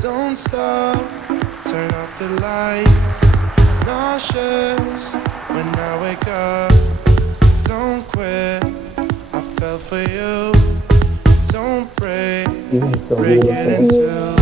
Don't stop, turn off the lights. Nauseous when I wake up. Don't quit, I fell for you. Don't break it in two.